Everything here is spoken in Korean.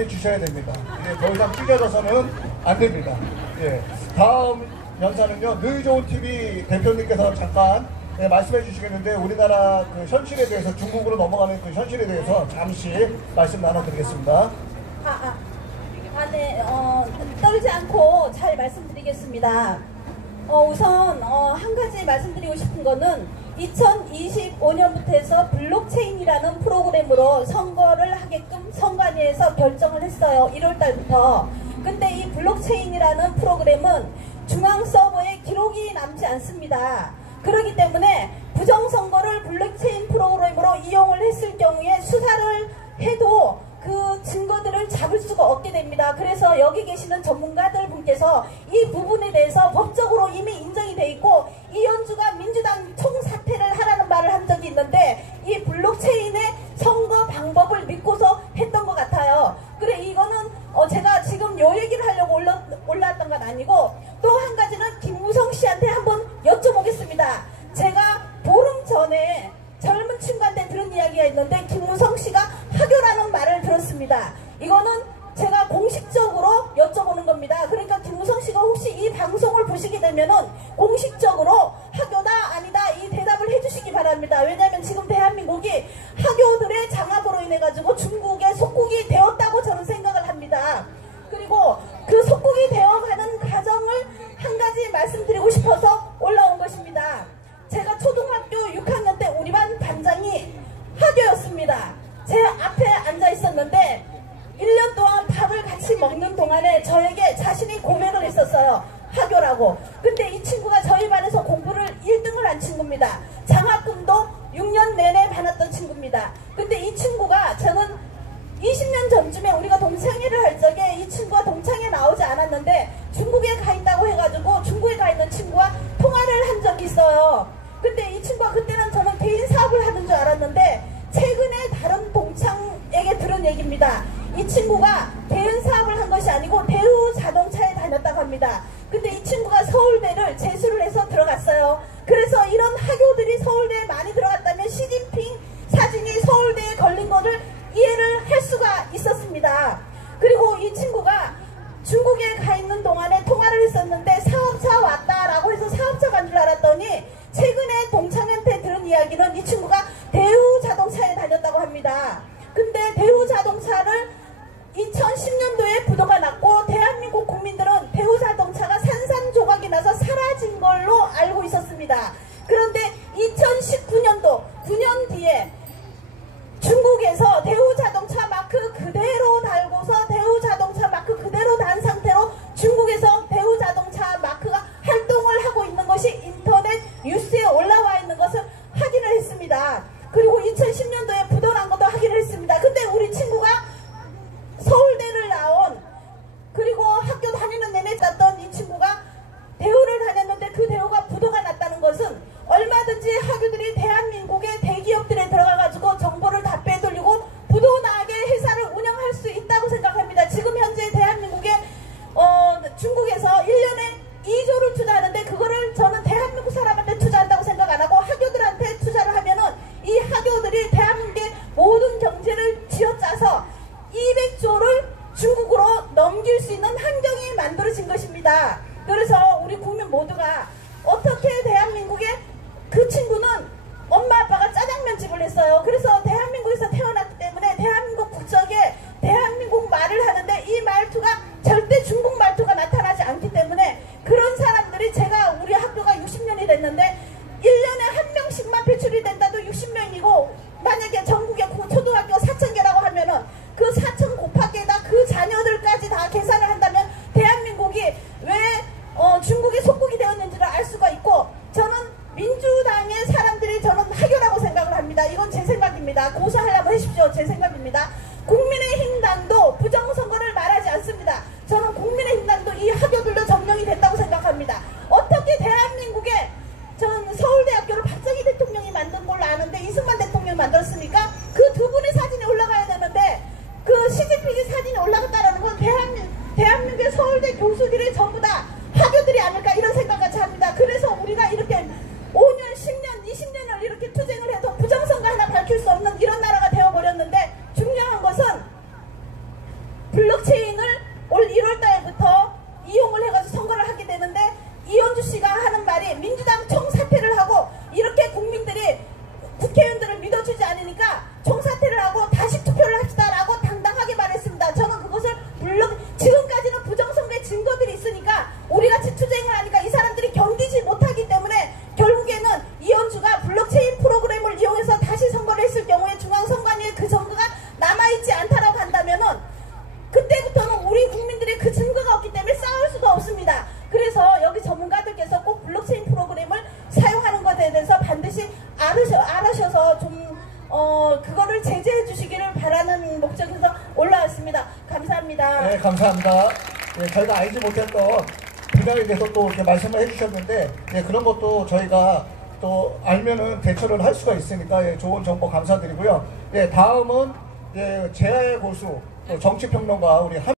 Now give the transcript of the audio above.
주셔야 됩니다. 이제 더 이상 찢어져서는 안 됩니다. 예. 다음 연사는요, 너희좋은TV 대표님께서 잠깐 말씀해 주시겠는데, 우리나라 그 현실에 대해서, 중국으로 넘어가는 그 현실에 대해서 잠시 말씀 나눠드리겠습니다. 네. 떨지 않고 잘 말씀드리겠습니다. 우선 한 가지 말씀드리고 싶은 거는 2025년부터 해서 블록체인이라는 프로그램으로 선거를 하게끔 선관위에서 결정을 했어요. 1월달부터. 근데 이 블록체인이라는 프로그램은 중앙 서버에 기록이 남지 않습니다. 그렇기 때문에 부정선거를 블록체인 프로그램으로 이용을 했을 경우에 수사를 해도 그 증거들을 잡을 수가 없게 됩니다. 그래서 여기 계시는 전문가들 분께서 이 부분에 대해서 법적으로 이미 인정이 돼 있고, 이현주가 민주당 총사퇴를 하라는 말을 한 적이 있는데, 이 블록체인의 선거 방법을 믿고서 했던 것 같아요. 그래, 이거는 제가 지금 요 얘기를 하려고 올라왔던 건 아니고, 또 한 가지는 김무성 씨한테 한번 여쭤보겠습니다. 제가 보름 전에 젊은 친구한테 들은 이야기가 있는데, 김무성 씨가 하교라는 말을 들었습니다. 이거는 제가 공식적으로 여쭤보는 겁니다. 그러니까 김무성 씨가 혹시 이 방송을 보시게 되면은 공식적으로 하교다 아니다 이 대답을 해주시기 바랍니다. 왜냐하면 지금 대한민국이 하교들의 장악으로 인해 가지고 중국의 속국이 되었다고 저는 생각을 합니다. 그리고 그 속국이 되어가는 과정을 한 가지 말씀드리고 싶어서 올라온 것입니다. 제가 초등학교 6학년 때 우리 반 반장이 하교였습니다. 제 앞에 앉아 있었는데 1년 동안 밥을 같이 먹는 동안에 저에게 자신이 고백을 했었어요. 하교라고. 근데 이 친구가 저희 반에서 공부를 1등을 한 친구입니다. 장학금도 6년 내내 받았던 친구입니다. 근데 이 친구가, 저는 20년 전쯤에 우리가 동창회를 할 적에 이 친구가 동창회에 나오지 않았는데 중국에 가 있다고 해가지고 중국에 가 있는 친구와 통화를 한 적이 있어요. 근데 이 친구가 그때는 저는 개인 사업을 하는 줄 알았는데, 최근에 다른 동창에게 들은 얘기입니다. 이 친구가 개인 사업을 한 것이 아니고 대우 자동차에 다녔다고 합니다. 근데 이 친구가 서울대를 재수를 해서 들어갔어요. 그래서 이런 하교들이 서울대에 많이 들어갔다면 시진핑 사진이 서울대에 걸린 것을 이해를 할 수가 있었습니다. 그리고 이 친구가 중국에 가 있는 동안에 통화를 했었는데 사업차 왔다라고 해서 사업차 간 줄 알았더니, 최근에 동창한테 들은 이야기는 이 친구가 대우 자동차에 다녔다고 합니다. 근데 대우 자동차를 2010년도에 부도가 났고, 대한민국 국민들은 대우 자동차가 산산조각이 나서 사라진 걸로 알고 있었습니다. 그런데 2019년도 9년 뒤에 중국에서 대우 자동차 마크 그대로 달고서 대우 자동차 마크 그대로 단 상태로 중국에서 대우 자동차 마크가 활동을 하고 있는 것이 인터넷 뉴스에 올라와 있는 것을 확인을 했습니다. 그리고 2010년도에 부도난 것도 확인을 했습니다. 근데 우리 친구가 서울대를 나온, 그리고 학교 다니는 내내 땄던 이 친구가 대우를 다녔는데 그 대우가 부도가 났다는 것은, 얼마든지 학교들이 대한민국의 대기업들에 들어가가지고 정보를 다 빼돌리고 부도 나게 회사를 운영할 수 있다고 생각합니다. 지금 현재 대한민국에 중국에서 1년에 2조를 투자하는데, 그거를 저는 대한민국 사람한테 투자한다고 생각 안 하고 학교들한테 투자를 하면은 이 학교들이 대한민국의 모든 경제를 쥐어짜서 200조를 중국으로 넘길 수 있는 환경이 만들어진 것입니다. 그래서 우리 국민 모두가 어떻게 대한민국에, 그 친구는 엄마 아빠가 짜장면집을 했어요. 그래서 대한민국에서 태어났기 때문에 대한민국 국적에 대한민국 말을 하는데 이 말투가 절대 중국 말투가 나타나지 않기 때문에, 그런 사람들이, 제가 우리 학교가 60년이 됐는데 1년에 한 명씩만 배출이 된다도 60명이고, 만약에 전국에 초등학교 4,000개라고 하면은 그 4,000 곱하기에다 그 자녀들까지 다 계산을 한다면 대한민국이 왜 중국의 속국이 되었는지를 알 수가 있고, 저는 민주당의 사람들이 저는 하교라고 생각을 합니다. 이건 제 생각입니다. 고소하려면 블록체인을 올 1월 달부터 이용을 해가지고 선거를 하게 되는데 이현주 씨가 하는 말이 민주당 총사퇴를 하고 이렇게 국민들이 국회의원들을 믿어주지 않으니까 총사퇴를 하고 다시 투표를 합시다라고 당당하게 말했습니다. 저는 그것을 물론 지금까지는 부정선거의 증거들이 있으니까 우리같이 투쟁을 하니까 이 사람들이 견디지 못하기 때문에 결국에는 이현주가 블록체인 프로그램을 이용해서 다시 선거를 했을 경우에 중앙선관위에 그 증거가 남아있지 않다라고 한다면은 그때부터는 우리 국민들이 그 증거가 없기 때문에 싸울 수가 없습니다. 그래서 여기 전문가들께서 꼭 블록체인 프로그램을 사용하는 것에 대해서 반드시 알으셔서 좀 그거를 제재해 주시기를 바라는 목적에서 올라왔습니다. 감사합니다. 네, 감사합니다. 예, 저희가 알지 못했던 분야에 대해서 또 이렇게 말씀을 해주셨는데, 예, 그런 것도 저희가 또 알면은 대처를 할 수가 있으니까, 예, 좋은 정보 감사드리고요. 예, 다음은 예, 제아의 고수, 또 정치평론가 우리